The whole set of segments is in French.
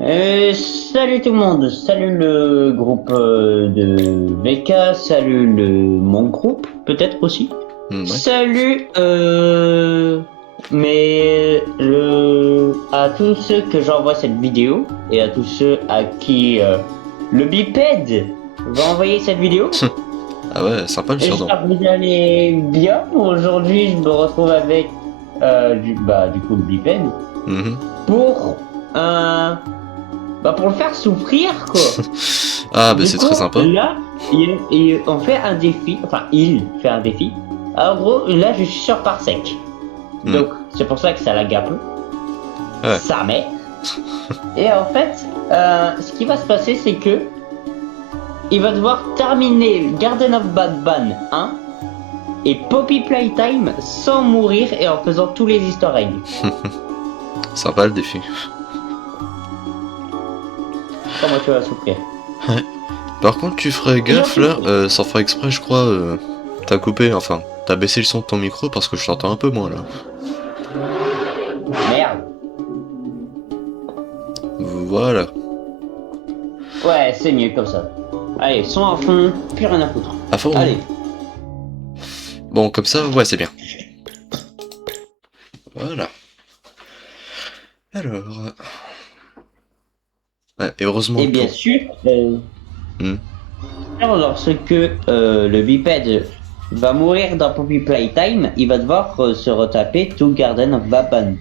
Salut tout le monde, salut le groupe de VK, salut mon groupe peut-être aussi. Ouais. Salut à tous ceux que j'envoie cette vidéo et à tous ceux à qui le bipède va envoyer cette vidéo. Ah ouais, sympa le surnom. J'espère que vous allez bien. Aujourd'hui, je me retrouve avec du coup le bipède Mhm. pour un pour le faire souffrir, quoi. Ah bah Du c'est très coup, sympa. là, on fait un défi, enfin, il fait un défi. En gros, là, je suis sur Parsec. Hmm. Donc, c'est pour ça que ça lag un peu. Ouais. Ça met. Et en fait, ce qui va se passer, c'est que il va devoir terminer Garden of Bad Ban 1 et Poppy Playtime sans mourir et en faisant tous les easter eggs. Sympa le défi. Comment tu vas souffrir? Ouais. Par contre, tu ferais gaffe Aujourd'hui, là, sans faire exprès, je crois, t'as coupé, enfin, t'as baissé le son de ton micro parce que je t'entends un peu moins là. merde. Voilà. Ouais, c'est mieux comme ça. Allez, son à fond, plus rien à foutre. À fond, hein. Allez. Bon, comme ça, ouais, c'est bien. Voilà. Alors. Ouais, et heureusement Et bien pour. sûr, Hmm. lorsque le bipède va mourir dans Poppy Playtime, il va devoir se retaper tout Garden of Baban.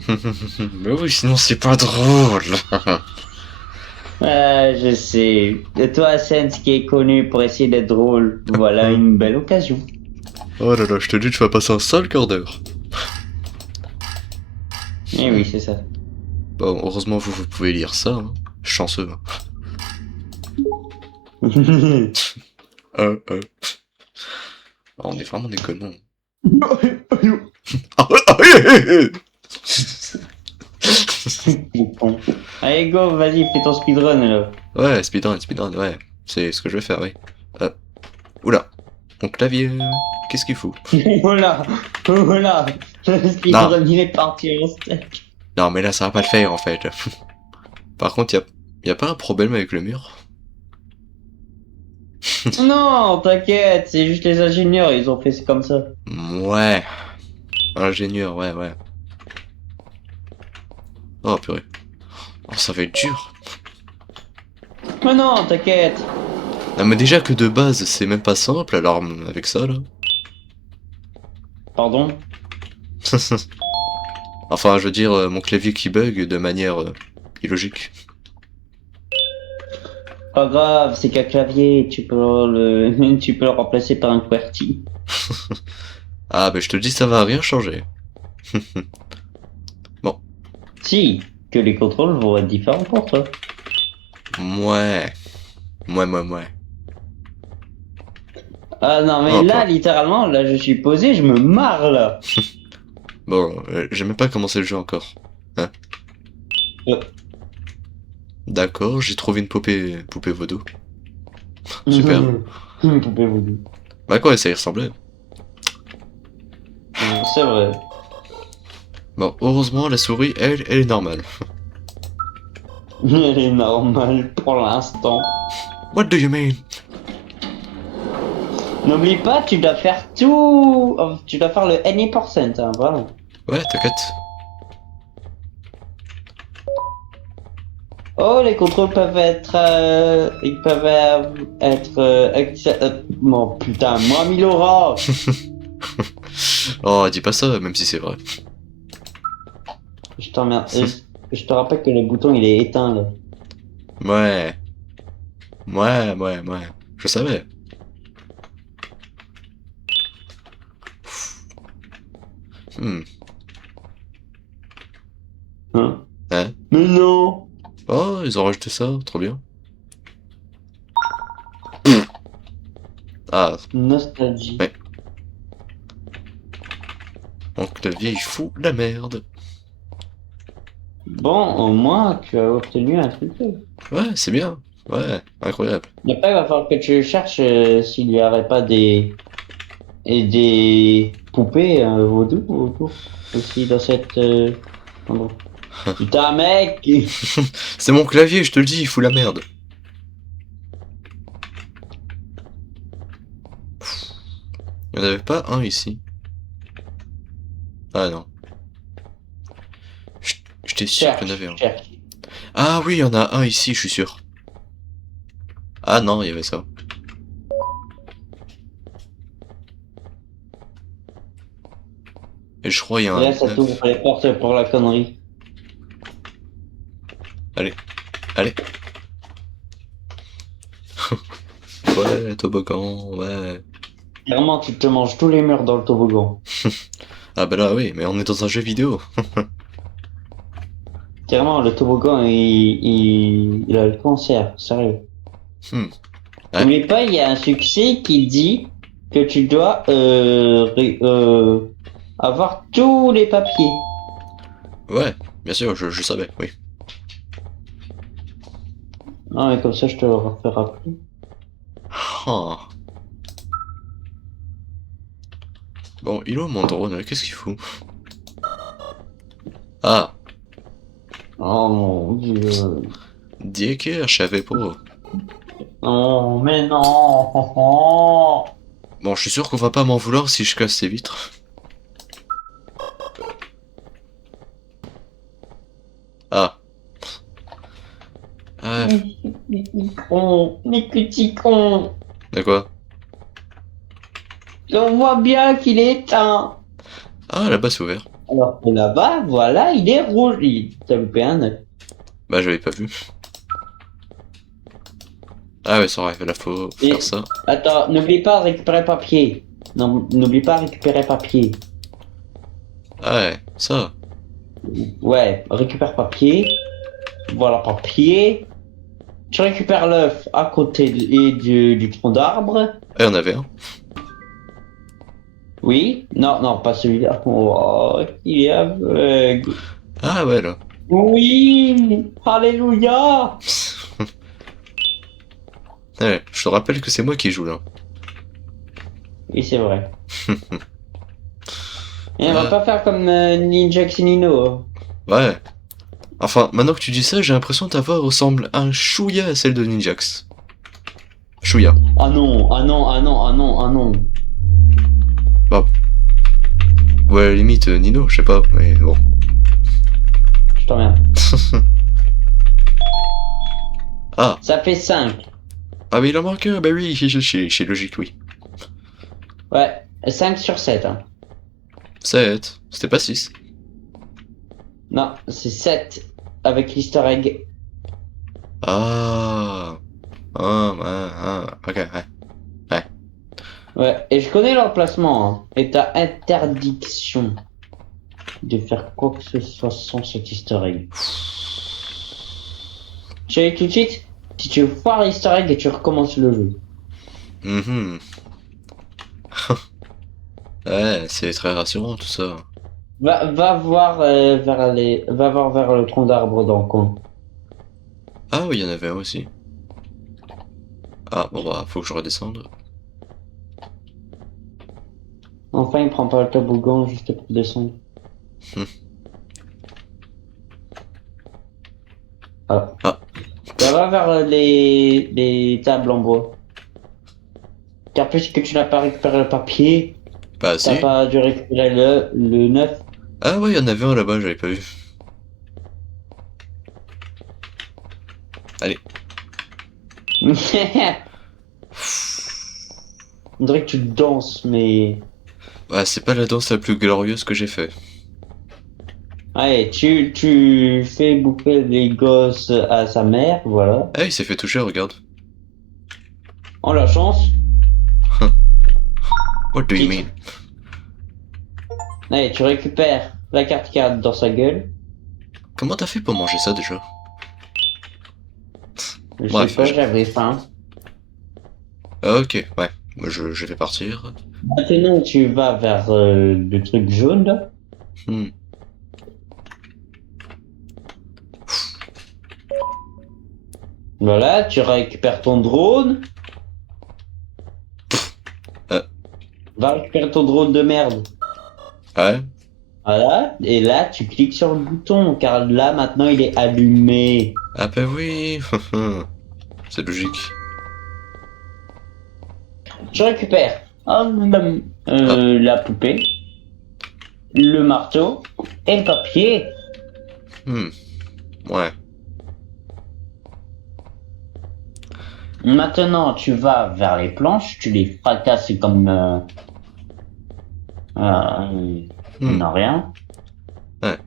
Mais oui, sinon c'est pas drôle. Je sais. Et toi, Sense, qui est connu pour essayer d'être drôle, voilà une belle occasion. Oh là là, je te dis, tu vas passer un sale quart d'heure. Eh oui, c'est ça. Bon, heureusement, vous pouvez lire ça, hein. Chanceux. Hein. Euh. Ah, on est vraiment des connards. Ah, Allez, go, vas-y, fais ton speedrun là. ouais, speedrun, ouais. C'est ce que je vais faire, oui. Euh, oula, mon clavier, qu'est-ce qu'il fout? Voilà, voilà, le Non, speedrun il est parti en steak. non, mais là, ça va pas le faire, en fait. Par contre, y a pas un problème avec le mur? Non, t'inquiète, c'est juste les ingénieurs, ils ont fait comme ça. Ouais, ingénieur, ouais, ouais. Oh, purée. Oh, ça va être dur. Mais non, t'inquiète. Non, mais déjà que de base, c'est même pas simple, alors avec ça, là. Pardon? Enfin, je veux dire, mon clavier qui bug de manière illogique. Pas grave, c'est qu'un clavier, tu peux le remplacer par un QWERTY. Ah, bah je te dis, ça va rien changer. Bon, Si, que les contrôles vont être différents pour toi. ouais. Ouais. Ah non, mais Hop là, là. littéralement, là, je suis posé, je me marre, là. Bon, j'ai même pas commencé le jeu encore. Hein. Euh, D'accord, j'ai trouvé une poupée vaudou. Super. Poupée voodoo. Bah quoi, ça y ressemblait. C'est vrai. Bon, heureusement, la souris, elle est normale. Elle est normale pour l'instant. What do you mean? N'oublie pas, tu dois faire tout. Tu dois faire le any%, hein, voilà. Ouais, t'inquiète. Oh, les contrôles peuvent être. Ils peuvent être. Bon, putain, moi, Milora! Oh, dis pas ça, même si c'est vrai. Je t'emmerde. Je te rappelle que le bouton il est éteint là. Ouais. Ouais. Je savais. Hmm. Hein? Hein? Mais non! Oh, ils ont rajouté ça, trop bien. Ah, Nostalgie. ouais. Mon clavier, il fout la merde. Bon, au moins tu as obtenu un truc. Ouais, c'est bien. Ouais, incroyable. Après, il va falloir que tu cherches s'il n'y aurait pas des poupées vaudou autour aussi dans cet endroit. Putain, mec. C'est mon clavier, je te le dis, il fout la merde. Il n'y en avait pas un ici. Ah non. J'étais sûr qu'il y en avait un. Cherche. Ah oui, il y en a un ici, je suis sûr. Ah non, il y avait ça. Et je crois qu'il y a Et un là, ça 9. t'ouvre les portes pour la connerie. Allez, allez. Ouais, toboggan, ouais. Clairement, tu te manges tous les murs dans le toboggan. Ah bah là oui, mais on est dans un jeu vidéo. Clairement, le toboggan, il a le cancer, sérieux. Hmm. Ouais. N'oublie pas, il y a un succès qui dit que tu dois avoir tous les papiers. Ouais, bien sûr, je savais, oui. Non, mais comme ça, je te le referai plus. Ah. Bon, il est où mon drone là? Qu'est-ce qu'il fout? Ah, Oh mon dieu. Diecker, je savais pas. Non, mais non. Bon, je suis sûr qu'on va pas m'en vouloir si je casse ces vitres. Ah. Ah, Mais petit con. de quoi? On voit bien qu'il est éteint. Ah, là-bas c'est ouvert. Alors que là-bas, voilà, il est rouge. T'as loupé un œuf. Bah, j'avais pas vu. Ah ouais, ça rêve, là faut Et faire ça. attends, n'oublie pas de récupérer papier. Non, n'oublie pas de récupérer papier. Ah ouais, ça. Ouais, récupère papier. Voilà, papier. Tu récupères l'œuf à côté du tronc d'arbre. Ah, il y en avait un. Oui. Non, non, pas celui-là. Oh, il est aveugle. Ah ouais, là. Oui. Alléluia. Ouais, je te rappelle que c'est moi qui joue là. Oui, c'est vrai. Et on va Ah, pas faire comme Ninja Xenino. Hein. ouais. Enfin, maintenant que tu dis ça, j'ai l'impression que ta voix ressemble un chouïa à celle de Ninjax. Chouïa. Ah non, ah non, ah non, ah non, ah non. Bah, ou à la limite Nino, je sais pas, mais bon. Je t'emmerde. Ah, Ça fait 5. ah mais il en manque un, bah oui, c'est logique, oui. Ouais, 5 sur 7. Hein. 7, c'était pas 6. Non, c'est 7 avec l'easter egg. Ah, ok, ouais. Ouais. Ouais, et je connais l'emplacement. Hein. Et t'as interdiction de faire quoi que ce soit sans cet easter egg. Je te dis tout de suite, si tu foires l'easter egg et tu recommences le jeu. Mhm. Ouais, c'est très rassurant tout ça. Va voir va voir vers le tronc d'arbre dans le coin. Ah oui, il y en avait un aussi. Ah, bon bah, faut que je redescende. Enfin, il prend pas le toboggan juste pour descendre. Hmm. Ah. Ah, Va vers les tables en bois. Car puisque tu n'as pas récupéré le papier, bah t'as si. pas dû récupérer le neuf. Ah ouais, il y en avait un là-bas, j'avais pas vu. Allez. On dirait que tu danses, mais... Ouais, c'est pas la danse la plus glorieuse que j'ai fait. Ouais, tu fais bouffer les gosses à sa mère, voilà. Ah, il s'est fait toucher, regarde. En la chance. What do you Titre. mean? Allez, tu récupères la carte carte dans sa gueule. Comment t'as fait pour manger ça déjà? Je sais Bref, pas, j'avais faim. ok, ouais. Moi, je vais partir. Maintenant, tu vas vers le truc jaune, là. Hmm. Voilà, tu récupères ton drone. Euh. Va récupérer ton drone de merde. Ouais. Voilà, et là tu cliques sur le bouton, car là maintenant il est allumé. Ah bah oui. C'est logique. Tu récupères Ah, la poupée, le marteau et le papier. hmm. Ouais. Maintenant tu vas vers les planches, tu les fracasses comme Hmm. non rien. Ouais.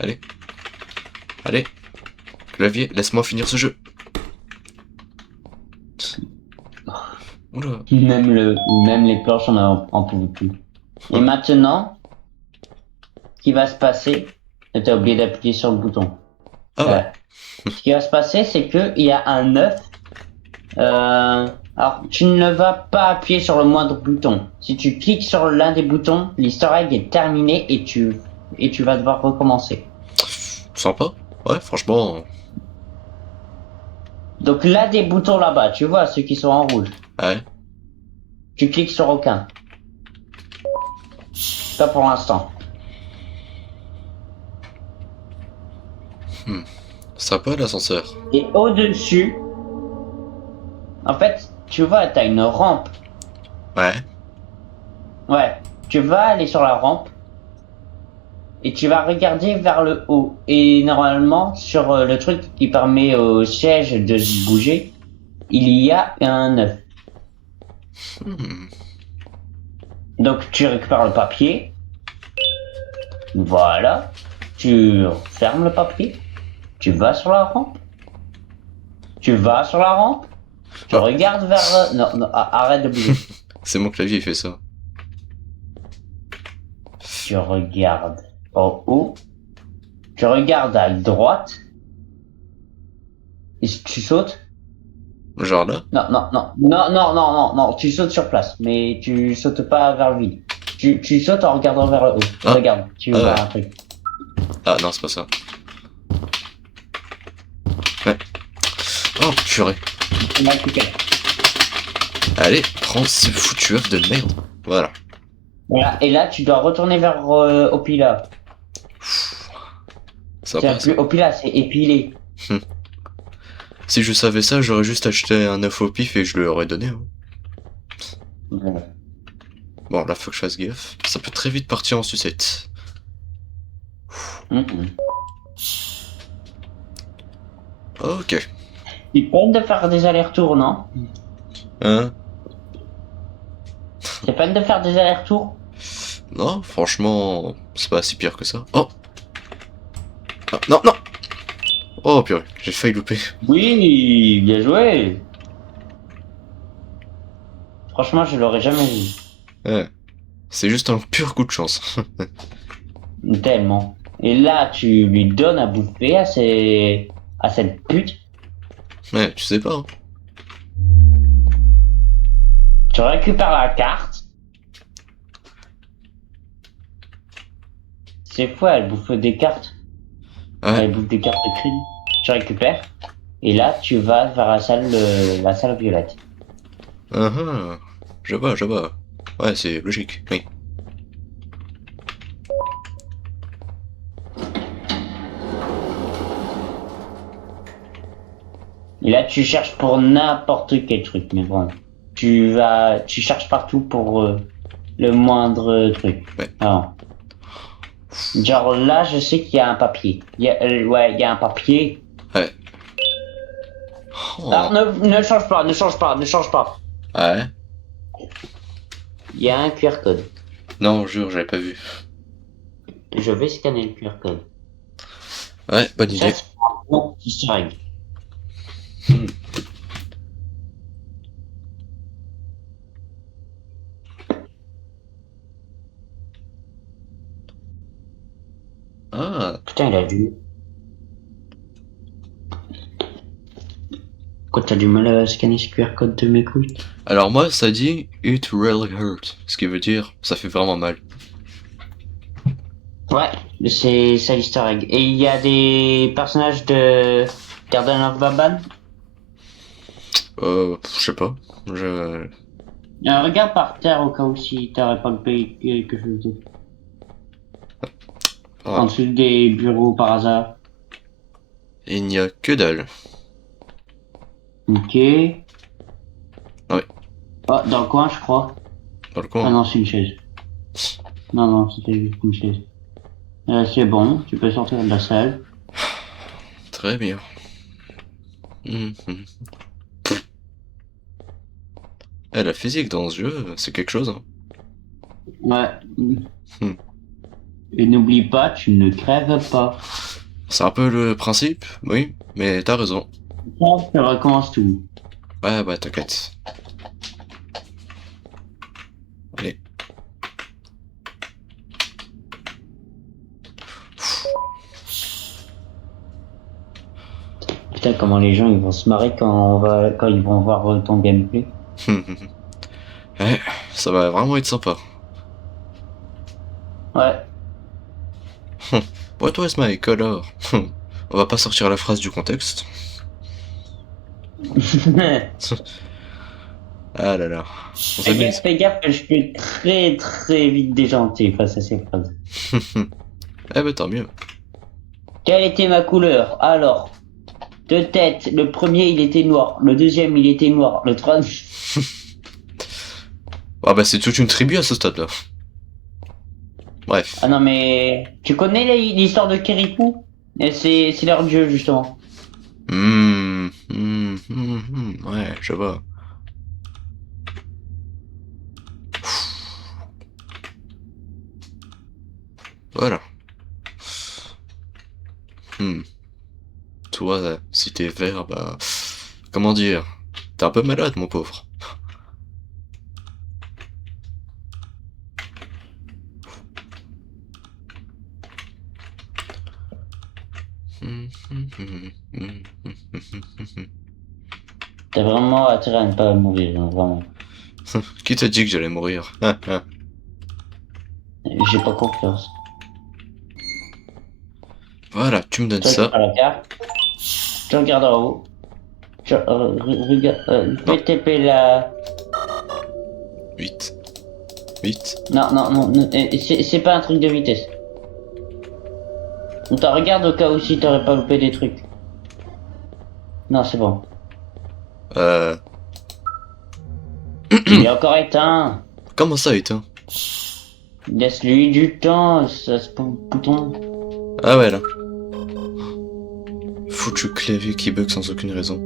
Allez. Allez. Clavier, laisse-moi finir ce jeu. Oula. Même les planches en pouvait plus. Et maintenant, ce qui va se passer, tu as oublié d'appuyer sur le bouton. Ah ouais. Voilà. Ce qui va se passer, c'est que il y a un œuf. Alors, tu ne vas pas appuyer sur le moindre bouton. Si tu cliques sur l'un des boutons, l'easter egg est terminé et tu vas devoir recommencer. Sympa. Ouais, franchement. Donc là, des boutons là-bas, tu vois, ceux qui sont en rouge. Ouais. Tu cliques sur aucun. Pas pour l'instant. Sympa l'ascenseur. Et au-dessus, en fait, tu vois, tu as une rampe. Ouais. Ouais, tu vas aller sur la rampe et tu vas regarder vers le haut. Et normalement, sur le truc qui permet au siège de se bouger, il y a un œuf. Hmm. Donc tu récupères le papier, voilà, tu fermes le papier, tu vas sur la rampe, tu vas sur la rampe, tu Ah, regardes vers... Non, non, arrête de bouger. c'est mon clavier qui fait ça. Tu regardes en haut, tu regardes à droite, et tu sautes. Genre là. Non, non, non, non, non, non, non, non, tu sautes sur place, mais tu sautes pas vers le vide. Tu sautes en regardant vers le haut. Ah. Regarde, tu Ah ouais. vois un truc. Ah non, c'est pas ça. Ouais. Oh purée. Tu m'as coupé. Allez, prends ce foutu œuf de merde. Voilà. Voilà, et là, tu dois retourner vers Opila. Sympa C'est ça. plus Opila, c'est épilé. Si je savais ça, j'aurais juste acheté un œuf au pif et je le aurais donné. Hein. Voilà. Bon, là, faut que je fasse gaffe. Ça peut très vite partir en sucette. Mhm. Ok. C'est peine de faire des allers-retours, non? Hein? C'est peine de faire des allers-retours? Non, franchement, c'est pas si pire que ça. Oh! Ah, non, non! Oh purée, j'ai failli louper. Oui, bien joué. Franchement, je l'aurais jamais vu. Ouais. C'est juste un pur coup de chance. Tellement. Et là, tu lui donnes à bouffer à cette pute. Ouais, tu sais pas. Hein. Tu récupères la carte. C'est fou, elle bouffe des cartes. Ouais. Elle bouffe des cartes de crédit. Tu récupères. Et là, tu vas vers la salle violette. Ah, je vois, je vois. Ouais, c'est logique, oui. Et là, tu cherches pour n'importe quel truc, mais bon. Tu cherches partout pour le moindre truc. Ouais. Alors, genre là, je sais qu'il y a un papier. Ouais, il y a un papier. Ouais. Alors, Oh. ne change pas, ne change pas, ne change pas. Ouais. Il y a un QR code. Non, jure, j'avais pas vu. Je vais scanner le QR code. Ouais, bonne Ça, idée. c'est un bon easter egg. Ah. Putain, il a dû. Quand t'as du mal à scanner ce QR code de mes couilles. Alors moi, ça dit It really hurt. Ce qui veut dire, ça fait vraiment mal. Ouais, c'est ça l'easter egg. Et il y a des personnages de Garden of Baban. Je sais pas. Je... Regarde par terre au cas où si t'aurais pas le pays que je veux dire. En dessous des bureaux par hasard. Il n'y a que dalle. Ok. Ouais. Oh, dans le coin, je crois. Dans le Ah coin. non, c'est une chaise. Non, c'était juste une chaise. C'est bon, tu peux sortir de la salle. Très bien. Mhm. La physique dans ce jeu, c'est quelque chose. Hein. Ouais. Hmm. Et n'oublie pas, tu ne crèves pas. C'est un peu le principe, oui, mais t'as raison. Ça, tu recommences tout. Ouais, bah t'inquiète. Allez. Putain, comment les gens ils vont se marrer quand ils vont voir ton gameplay. Ouais, ça va vraiment être sympa. Ouais. What was my color? On va pas sortir la phrase du contexte. Ah là là, on s'amuse. Fais gaffe, que je suis très très vite déjanté face à ces phrases. Eh ben tant mieux. Quelle était ma couleur? Alors, de tête, le premier il était noir, le deuxième il était noir, le troisième. Ah bah c'est toute une tribu à ce stade-là. Bref. Ah non mais tu connais l'histoire de Kirikou? Et c'est leur dieu justement. Ouais, je vois. Voilà. Hmm. Toi, si t'es vert, bah... Comment dire? T'es un peu malade, mon pauvre. T'as vraiment intérêt à ne pas mourir, hein, vraiment. Qui t'a dit que j'allais mourir? J'ai pas confiance. Voilà, tu me donnes Tu regardes ça. la carte, tu regardes en haut, regarde, Non, PTP là. 8. 8. Non, c'est pas un truc de vitesse. On t'en regarde au cas où si t'aurais pas loupé des trucs. Non, c'est bon. Euh... Il est encore éteint. Comment ça, éteint? Laisse-lui du temps, ça se bouton. Ah ouais, là. Foutu clavier qui bug sans aucune raison.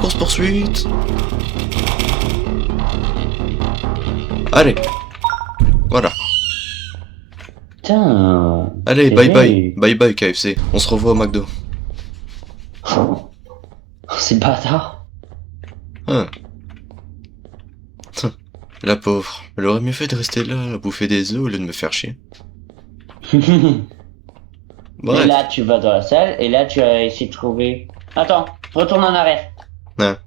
Course poursuite. Allez. Voilà. Putain. Allez, C'est bye bye. vrai. Bye bye KFC. On se revoit au McDo. Oh, c'est bâtard. Hein. La pauvre. Elle aurait mieux fait de rester là à bouffer des œufs au lieu de me faire chier. Mais Bref. là, tu vas dans la salle et là, tu vas essayer de trouver. Attends, retourne en arrière. Hein.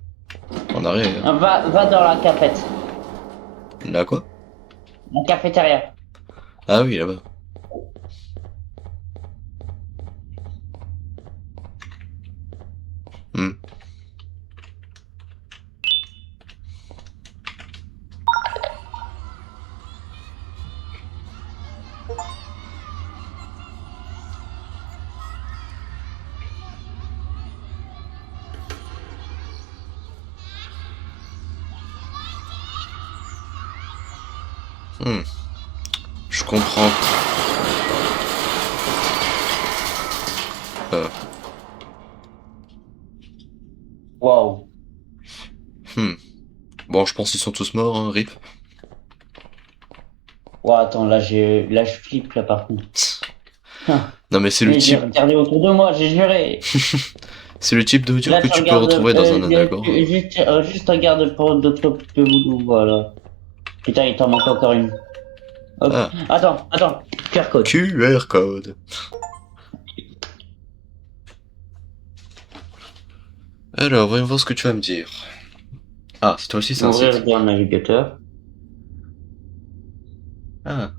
En arrière. Va dans la cafette. Là quoi? La cafétéria. Ah oui, là-bas. Hmm. Hmm. Je comprends. Euh, Waouh. hmm. Bon, je pense qu'ils sont tous morts, hein, RIP. Wow, attends, là, je flippe, là, par contre. Ah, Non mais c'est le mais j'ai type... regardé autour de moi, j'ai juré. C'est le type d'audio Là, que tu tu peux regardes, retrouver dans un Anagora. juste regarde pour d'autres Voodoo, voilà. Putain, il t'en manque encore une. Hop. Ah, Attends, QR code. QR code. Alors, voyons voir ce que tu vas me dire. Ah, cette fois-ci c'est un Ouvrir site. bien le navigateur. Ah.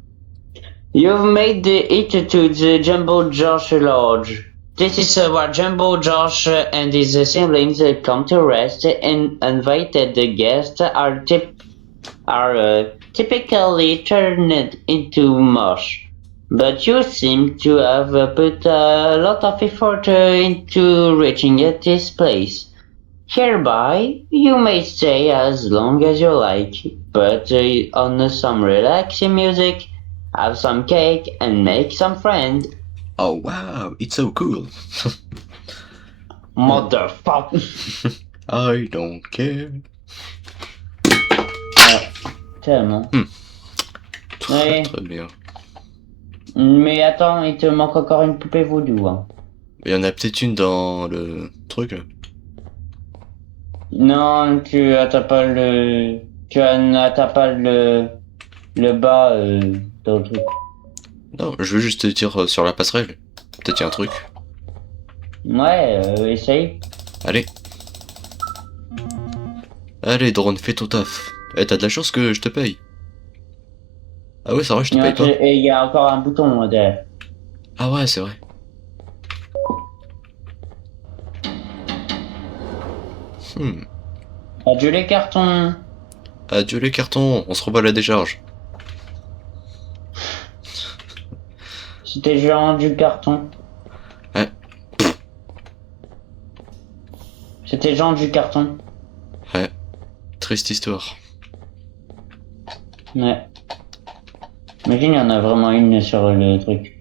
You've made it to the Jumbo Josh Lodge. This is where Jumbo Josh and his siblings come to rest, and invited guests are typically turned into mush. But you seem to have put a lot of effort into reaching this place. Hereby, you may stay as long as you like, but on some relaxing music, have some cake, and make some friends. Oh wow, it's so cool. Motherfucker! I don't care. Tellement. Très Ouais. très bien. Mais attends, il te manque encore une poupée voodoo. Hein. Il y en a peut-être une dans le truc là. Non, t'as pas le. T'as pas le bas dans le truc. Non, je veux juste te dire sur la passerelle. Peut-être y a un truc. Ouais, essaye. Allez. Allez, drone, fais ton taf. Eh, t'as de la chance que je te paye. Ah ouais, c'est vrai, je te paye pas. Et il y a encore un bouton derrière. Ah ouais, c'est vrai. Hmm. Adieu les cartons. Adieu les cartons, on se revoit à la décharge. C'était genre du carton. Ouais. C'était genre du carton. Ouais. Triste histoire. Ouais. Imagine, il y en a vraiment une sur le truc.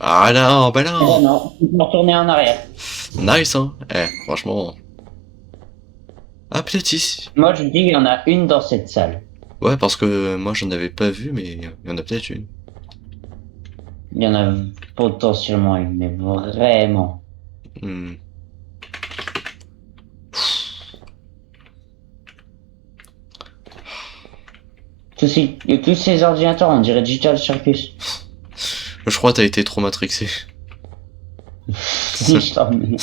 Ah non, bah Ah non. non, il faut retourner en arrière. Nice, hein. Eh, franchement. Ah, peut-être ici. Moi, je dis qu'il y en a une dans cette salle. Ouais, parce que moi j'en avais pas vu, mais il y en a peut-être une. Il y en a potentiellement une, mais vraiment. Hmm. Tous ces ordinateurs, on dirait Digital Circus. Je crois que t'as été trop matrixé. Si, je t'en mets.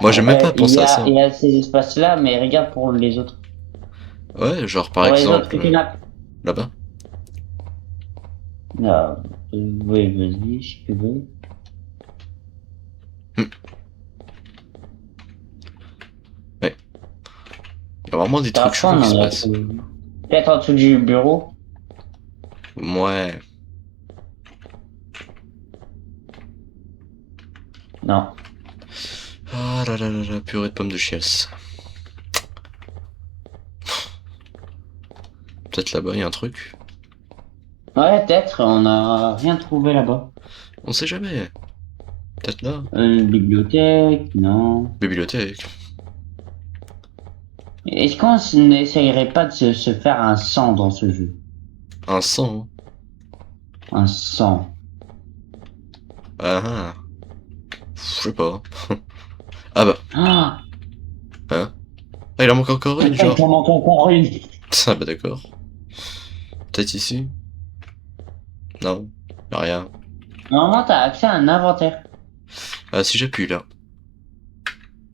Moi j'ai même pas pensé à ça. Il y a ces espaces-là, mais regarde pour les autres. Ouais, genre par Pour les autres exemple que tu n'as. là-bas. Non, oui, vas-y, si tu veux. Hmm. Ouais. Il y a vraiment des Par trucs chelous contre, qui se on a passent. peut-être en dessous du bureau. Ouais. Non. Ah là là là là, purée de pommes de chiasse. Peut-être là-bas, il y a un truc. Ouais, peut-être, on a rien trouvé là-bas. On sait jamais. Peut-être là. Bibliothèque, non. Bibliothèque. Est-ce qu'on n'essayerait pas de se faire un sang dans ce jeu? Un sang. Un sang. Ah ah. Je sais pas. Ah bah. Ah! Hein. Ah, il en manque encore une, Il genre. t'en manque encore une. Ah bah d'accord. Peut-être ici. Non. Y'a rien. Normalement, t'as accès à un inventaire. Ah, si j'appuie là.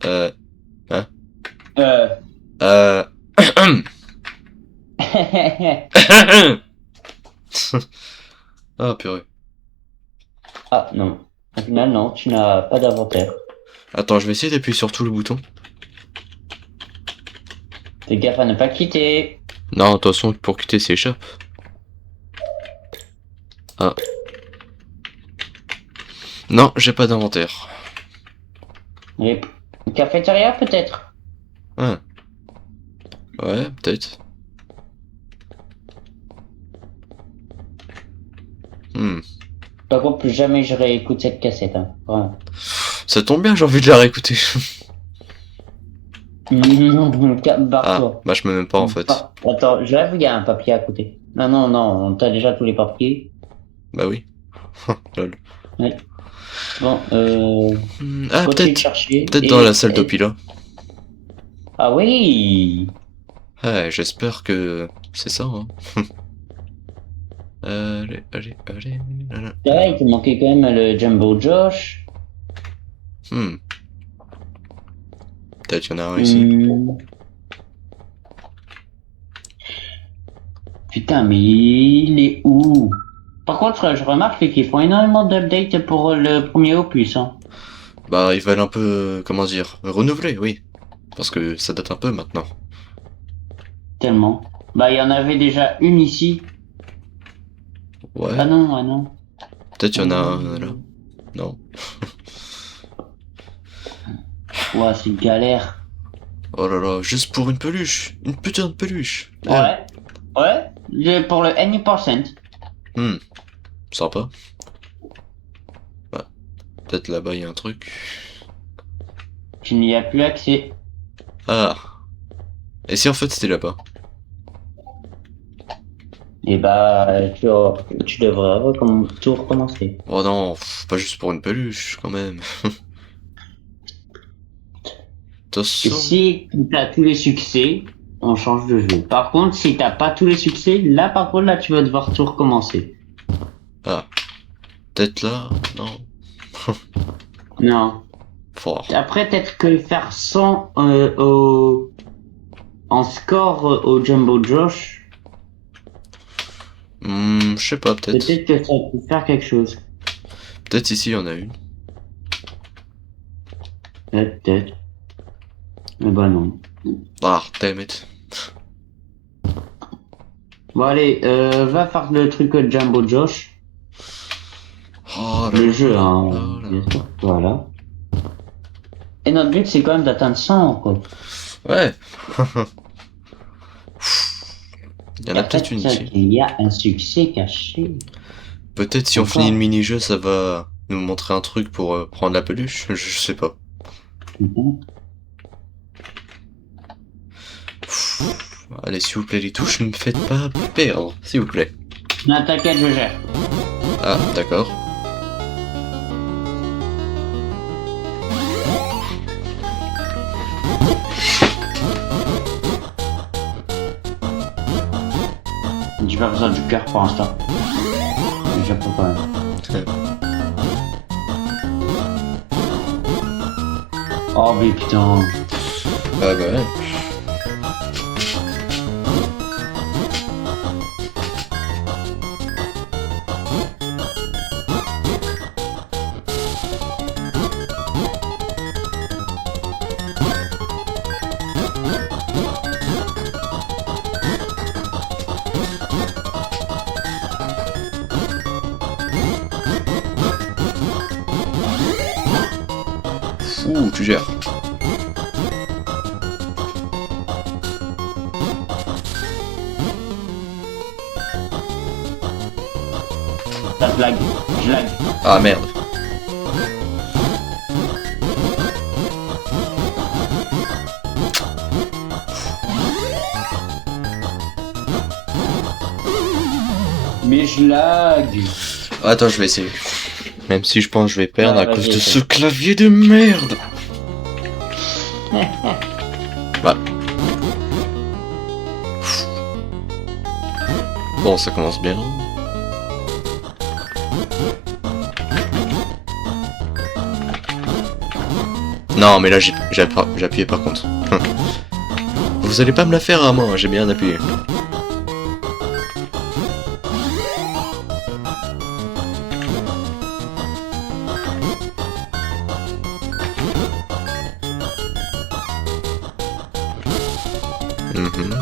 Hein. Euh. Euh. Ah purée. Ah, non. Au final, non, tu n'as pas d'inventaire. Attends, je vais essayer d'appuyer sur tout le bouton. Fais gaffe à ne pas quitter. Non, attention, pour quitter, s'échappe. Ah. Non, j'ai pas d'inventaire. Et... Cafétéria, peut-être. Ah. Ouais, peut-être. Hmm. Par contre, plus jamais je réécoute cette cassette. Hein. Vraiment. Ça tombe bien, j'ai envie de la réécouter. Ah, Barre-toi. bah je me mets même pas en fait. Attends, je rêve, il y a un papier à côté. Non, non, non, t'as déjà tous les papiers. Bah oui. Lol. Ouais. Bon, Ah, continue de peut-être. chercher. Peut-être dans la salle d'Opila. Ah oui! Ouais, j'espère que c'est ça, hein. Allez, allez, allez. C'est vrai, il te manquait quand même le Jumbo Josh. Hmm. Peut-être y en a un ici. Putain, mais il est où? Par contre, je remarque qu'ils font énormément d'updates pour le premier opus. Hein. Bah, ils veulent un peu, comment dire, renouveler, oui. Parce que ça date un peu maintenant. Tellement. Bah, il y en avait déjà une ici. Ouais, Ah non, ah non. peut-être il y en a un là. Non. Ouais, c'est galère. Oh là là, juste pour une peluche. Une putain de peluche. Merde. Ouais, ouais. Pour le Any%. Hmm, sympa. Bah, peut-être là-bas il y a un truc. Tu n'y as plus accès. Ah. Et si en fait c'était là-bas? Et bah, tu devrais tout recommencer. Oh non, pas juste pour une peluche, quand même. De toute façon... Si t'as tous les succès, on change de jeu. Par contre, si t'as pas tous les succès, là, par contre, là, tu vas devoir tout recommencer. Ah, peut-être là? Non. Non. Fort. Après, peut-être que faire 100 en score au Jumbo Josh, Je sais pas, peut-être. peut-être que ça peut faire quelque chose. Peut-être ici il y en a une. Peut-être. Mais bah non. Ah, damn it. Bon, allez, va faire le truc au Jumbo Josh. Oh là Le là jeu, là hein, là bien là. sûr. Voilà. Et notre but, c'est quand même d'atteindre 100, quoi. Ouais. Il y en Et a en fait, peut-être une c'est ici. qu'il y a un succès caché. Peut-être si on finit le Encore. mini-jeu, ça va nous montrer un truc pour prendre la peluche. Je sais pas. Mhm. Allez, s'il vous plaît, les touches, ne me faites pas perdre. S'il vous plaît. Non, t'inquiète, je gère. Ah, d'accord. J'ai pas besoin du cœur pour l'instant. Mais j'apprends quand même. Oh, mais putain. Ah bah ouais. Ouh, tu gères. Ça lag. Je lag. Ah merde. Mais je lag. Attends, je vais essayer. Même si je pense que je vais perdre Ouais, à cause vas-y, de essaie. ce clavier de merde. Bah. Bon, ça commence bien. Non, mais là j'ai appuyé par contre. Vous allez pas me la faire à moi, j'ai bien appuyé.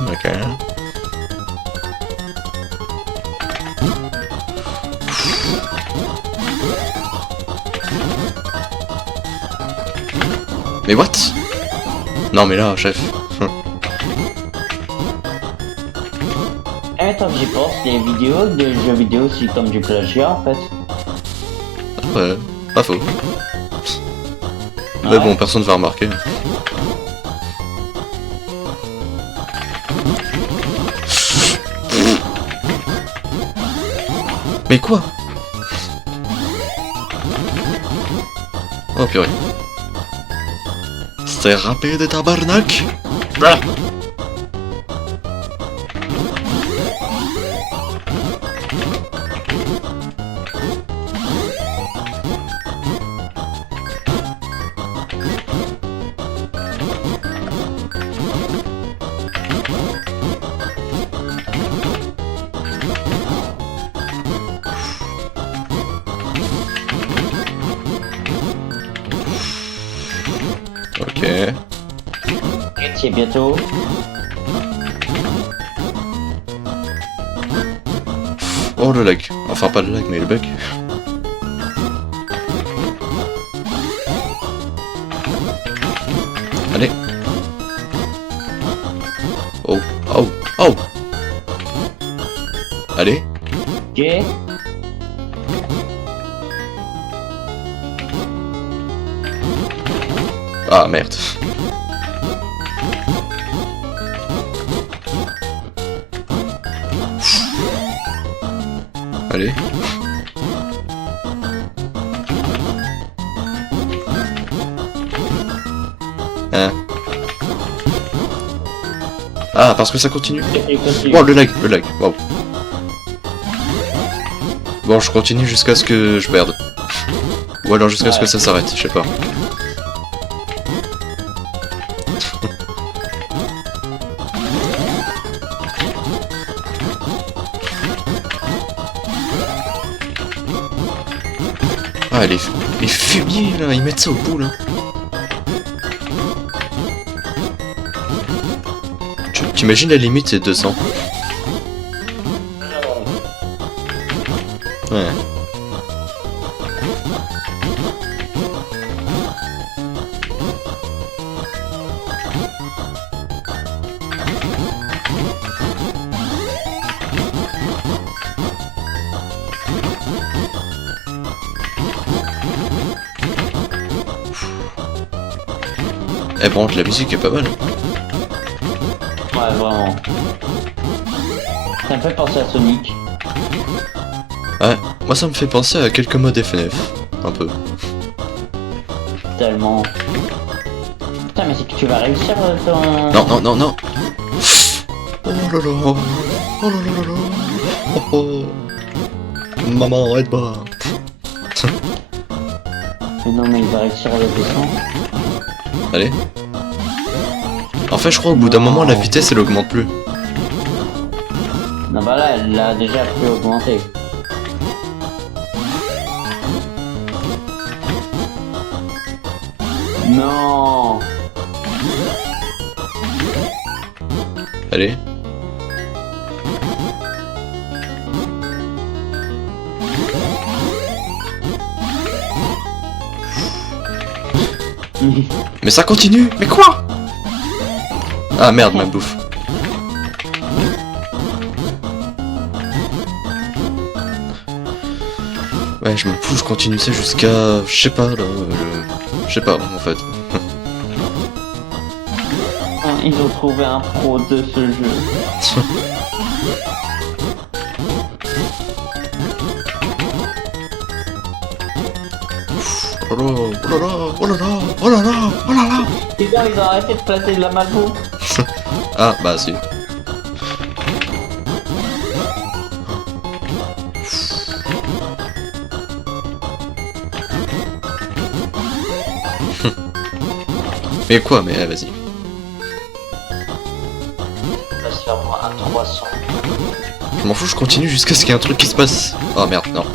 Ok. Mais what? Non mais là, chef. Eh, tant que j'y pense, les vidéos de jeux vidéo, c'est comme du plagiat en fait. Ouais, pas faux. Mais Ouais. bon, personne va remarquer. Mais quoi? Oh purée. C'est rapide tabarnak. Ah. C'est bientôt. Oh le lag. Enfin pas le lag mais le bug. Allez. Oh, oh, oh. Allez. Ok. Ah merde. Allez. Hein. Ah, parce que ça continue. Oh, le lag, wow. Bon, je continue jusqu'à ce que je perde. Ou alors jusqu'à ce que ça s'arrête, je sais pas. Ah, les fumiers là, ils mettent ça au bout là. T'imagines la limite c'est 200. Ouais. Eh bon, la musique est pas mal. Ouais, vraiment. Ça me fait penser à Sonic. Ouais, moi ça me fait penser à quelques modes FNF. Un peu. Tellement. Putain, mais c'est que tu vas réussir ton... Non, non, non, non. Oh là là. Oh là là là là. Oh oh. Maman, arrête-moi. Mais non, mais il va réussir à le descendre. Allez. En fait, je crois au bout d'un moment, la vitesse elle augmente plus. Non, bah là, elle l'a déjà plus augmenté. Non. Allez. Mais ça continue. Mais quoi? Ah merde, ma bouffe. Ouais, je m'en fous, je continue ça jusqu'à... Je sais pas, là... Je sais pas, en fait. Ils ont trouvé un pro de ce jeu. Oh là là, oh là là, oh là là, oh là là. Putain, ils ont arrêté de placer de la malbouffe. Ah, bah si. Mais quoi, mais vas-y. On va se faire moi un 300. Je m'en fous, je continue jusqu'à ce qu'il y ait un truc qui se passe. Oh merde, non.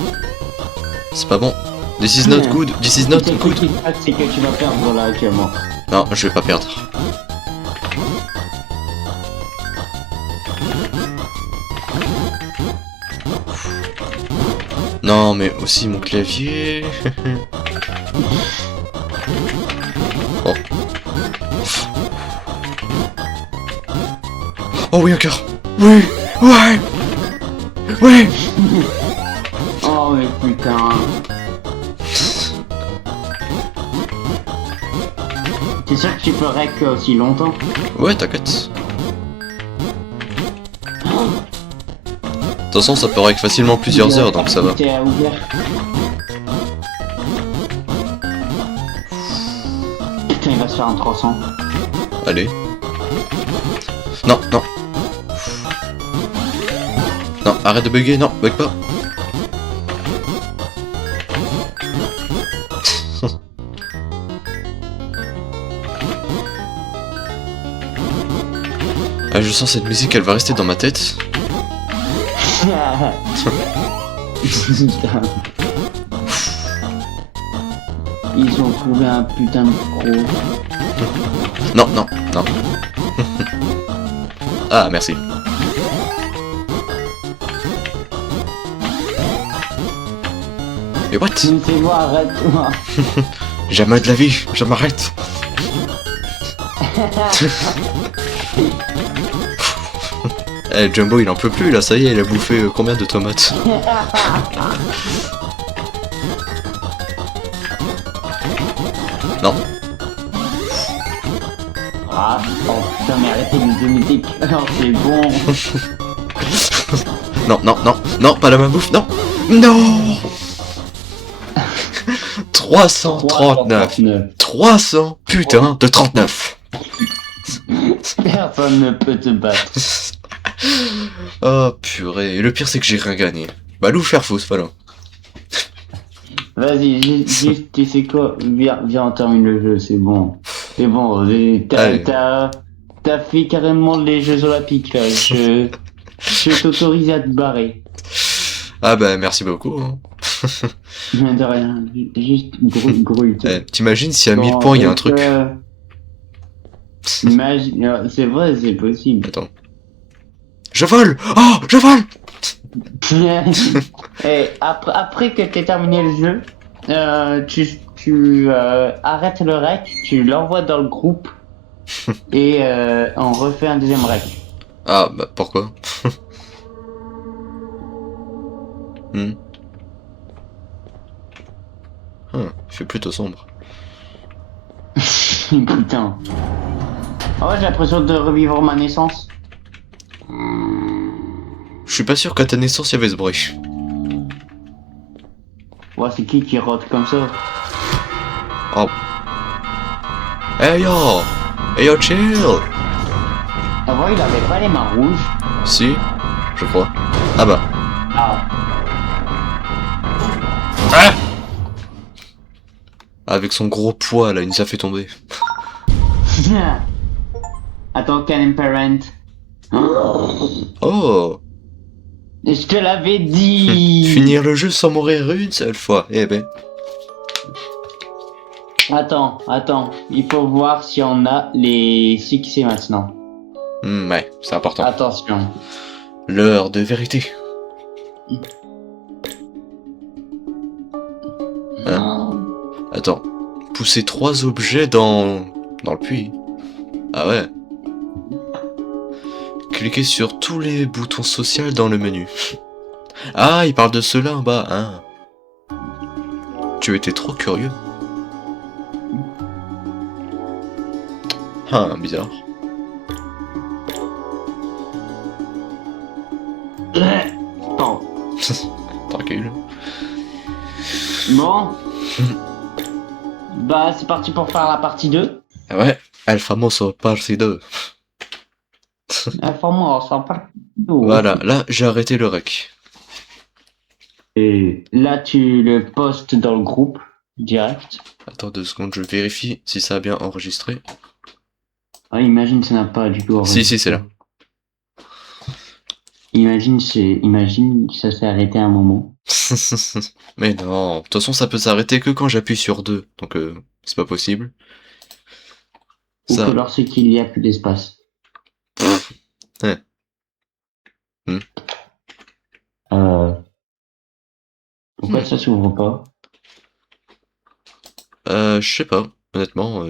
C'est pas bon. This is not good, this is not good. C'est que tu vas perdre là actuellement. Non, je vais pas perdre. Non, mais aussi mon clavier. Oh. Oh oui, encore. Oui, ouais. Oui. Oh mais putain. T'es sûr que tu peux rec aussi longtemps? Ouais, t'inquiète. De toute façon, ça peut rec facilement plusieurs heures, donc ça va. T'es ouvert. Putain, il va se faire un 300. Allez. Non, non. Non, arrête de bugger, non, bug pas. Ah, je sens cette musique, elle va rester dans ma tête. Putain. Ils ont trouvé un putain de pro. Non, non, non. Ah, merci. Et what? C'est moi, arrête-toi. Jamais de la vie, je m'arrête. Eh, Jumbo, il en peut plus, là, ça y est, il a bouffé combien de tomates? Non. Ah, oh putain, mais arrêtez de me donner des cœurs, c'est bon. Non, non, non, non, pas la main bouffe, non. Non. 339. 300, putain, de 39. Personne ne peut te battre. Oh, purée. Et le pire, c'est que j'ai rien gagné. Bah, loup faire fausse, voilà. Vas-y, juste, tu sais quoi, viens, on termine le jeu, c'est bon. C'est bon, Allez. t'as fait carrément les Jeux Olympiques, là. Je t'autorise à te barrer. Ah bah, merci beaucoup. Hein. Mais de rien, juste grouille. Eh, t'imagines si à 1000 points, il y a un truc. Imagine, c'est vrai, c'est possible. Attends. Je vole. Oh, je vole. Et après que t'aies terminé le jeu, tu arrêtes le rec, tu l'envoies dans le groupe et on refait un deuxième rec. Ah, bah, pourquoi? Hmm. Il fait plutôt sombre. Putain. Ah ouais, j'ai l'impression de revivre ma naissance. Je suis pas sûr qu'à ta naissance, il y avait ce bruit. Ouais, c'est qui rote comme ça? Oh. Hey yo! Hey yo, chill! Avant, il avait pas les mains rouges. Si, je crois. Ah bah. Ah. Ah! Avec son gros poids, là, il nous a fait tomber. Attends, Canon Parent. Oh! Je te l'avais dit. Finir le jeu sans mourir une seule fois. Eh ben. Attends. Il faut voir si on a les succès maintenant. Ouais, c'est important. Attention. L'heure de vérité. Hein? Attends. Pousser 3 objets dans le puits. Ah ouais. Cliquez sur tous les boutons sociaux dans le menu. Ah, il parle de cela en bas, hein. Tu étais trop curieux. Ah, bizarre. Bon. Tranquille. Bon. Bah, c'est parti pour faire la partie 2. Ouais, El Famoso partie 2. Informe-moi, on s'en parle. Voilà, là j'ai arrêté le rec. Et là, tu le postes dans le groupe direct. Attends 2 secondes, je vérifie si ça a bien enregistré. Ah, imagine, ça n'a pas du tout. Si, c'est là. Imagine, ça s'est arrêté à un moment. Mais non, de toute façon ça peut s'arrêter que quand j'appuie sur 2, donc c'est pas possible. Ou Ça. que lorsqu'il y a plus d'espace. Ouais. Pourquoi ça s'ouvre pas? Je sais pas, honnêtement.